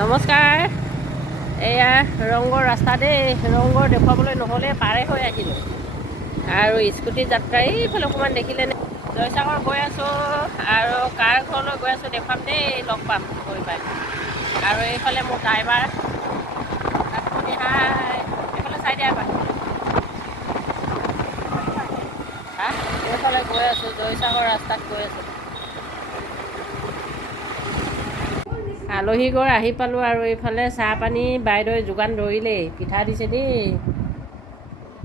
নমস্কাৰ। এয়া ৰংঘৰ ৰাস্তা দেই। ৰংঘৰ দেখুৱাবলৈ নহ'লে পাৰে হৈ আহিলোঁ। আৰু স্কুটি যাত্ৰা এইফালে অকণমান দেখিলে নে? জয়সাগৰ গৈ আছোঁ আৰু কাৰ ঘৰলৈ গৈ আছোঁ দেখুৱাম দেই, লগ পাম গৈ পাই। আৰু এইফালে মোৰ ড্ৰাইভাৰ এইফালে চাই দিয়া এবাৰ। এইফালে গৈ আছোঁ, জয়সাগৰ ৰাস্তাত গৈ আছোঁ। আলহী ঘৰ আহি পালোঁ আৰু এইফালে চাহ পানী বাইদেৱে যোগান ধৰিলেই। পিঠা দিছে দেই,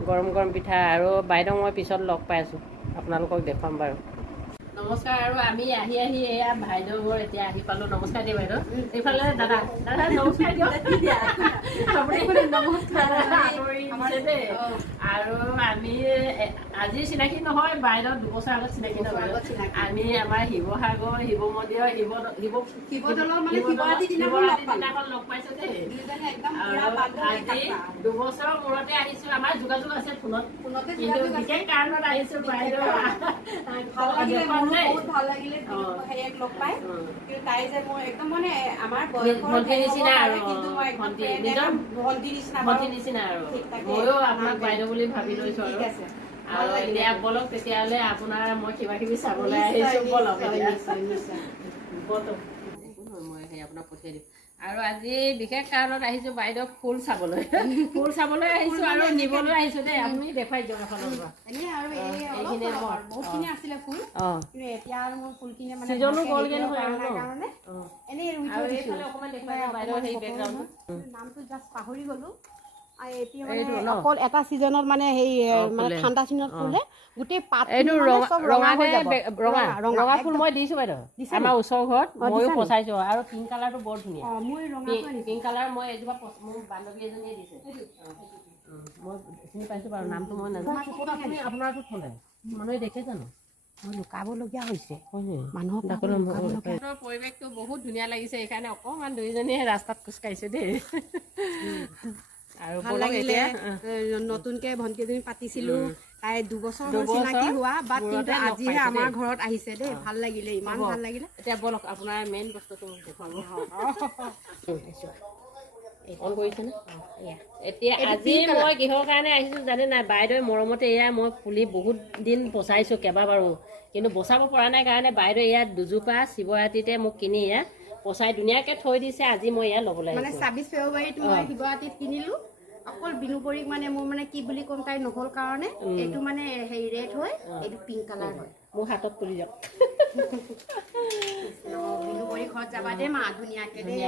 গৰম গৰম পিঠা। আৰু বাইদেউক মই পিছত লগ পাই আছোঁ, আপোনালোকক দেখুৱাম বাৰু। নমস্কাৰ। আৰু আমি আহি এয়া বাইদেউ ঘৰ এতিয়া আহি পালোঁ। নমস্কাৰ দিয়ে বাইদেউ। এইফালে দাদা নমস্কাৰ দিয়ক। দেই। আৰু আমি আজি চিনাকি নহয়, বাইদেউ 2 বছৰ আগত চিনাকি নহয়। আমি আমাৰ শিৱসাগৰ শিৱ মন্দিৰৰ দিনাখন লগ পাইছো দেই। আজি 2 বছৰৰ মূৰতে আহিছো। আমাৰ যোগাযোগ আছে ফোনত, কিন্তু বিশেষ কাৰণত আহিছো বাইদেউ। ভাল লাগিলে লগ পাই। কিন্তু তাই যে মোৰ একদম মানে আমাৰ ভণ্টিৰ নিচিনা আৰু ভণ্টিৰ নিচিনা আৰু ময়ো আপোনাক বাইদেউ বুলি ভাবি লৈছো আৰু। আৰু এতিয়া বলক তেতিয়াহ'লে আপোনাৰ মই কিবা কিবি চাবলৈ আহিছো। বলক মই সেই আপোনাক পঠিয়াই দিম। আৰু আজি বিশেষ কাৰণত আহিছো বাইদেউ ফুল চাবলৈ। ফুল চাবলৈ আহিছো আৰু নিবলৈ আহিছো দেই। আপুনি দেখুৱাই দিয়ক এফালৰ পৰা। বহুতখিনি আছিলে ফুল, কিন্তু এতিয়া আৰু মোৰ ফুলখিনি মানে চিজনো গ'লগে নহয় কাৰণে এনেই ৰুই থৈ দিছো। নামটো জাষ্ট পাহৰি গলো। এতিয়া মানে অকল এটা ছিজনত মানে সেই মানে ঠাণ্ডা ছিজনত ফুলে, গোটেই পাত ৰঙা ফুল মই দিছো বাইদেউ আমাৰ ওচৰৰ ঘৰত। ময়ো পচাইছো আৰু পিংক কালাৰটো বৰ ধুনীয়া। পিংক কালাৰ মই এজোপা মোৰ বান্ধৱী এজনীয়ে দিছে। মই চিনি পাইছো বাৰু, নামটো মই নাজানো। আপোনাৰটো থলে মানুহে দেখে জানো? মই লুকাবলগীয়া হৈছে মানুহক। পৰিৱেশটো বহুত ধুনীয়া লাগিছে, সেইকাৰণে অকণমান দুইজনীয়ে ৰাস্তাত খোজকাঢ়িছো দেই। আৰু ভাল লাগিলে। নতুনকে ভণ্টি এজনী পাতিছিলো, তাই 2 বছৰ হ'ল চিনাকি হোৱা, বাট কিন্তু আজিহে আমাৰ ঘৰত আহিছে দেই। ভাল লাগিলে, ইমান ভাল লাগিলে। এতিয়া বলক আপোনাৰ মেইন বস্তুটো দেখুৱাব। অন কৰিছেনে? এতিয়া আজি মই কিহৰ কাৰণে আহিছোঁ জানে নাই? বাইদেউ মৰমতে এয়া মই পুলি বহুত দিন পচাইছোঁ কেইবাবাৰো, কিন্তু বচাব পৰা নাই কাৰণে বাইদেউ ইয়াত 2জোপা শিৱৰাত্ৰিতে মোক কিনি ইয়াত পচাই ধুনীয়াকৈ থৈ দিছে। আজি মই ইয়াত ল'বলৈ মানে আহিছোঁ। 26 ফেব্ৰুৱাৰীত মই শিৱৰাত্ৰিত কিনিলোঁ। অকল বিনুপৰীক মানে মোৰ মানে কি বুলি ক'ম, তাই নহ'ল কাৰণে এইটো মানে হেৰি ৰেড হয়, এইটো পিংক কালাৰ হয়। মোৰ হাতত তুলি দিয়ক। বিনুপৰী ঘৰত যাবা দেই মা, ধুনীয়াকৈ দেই।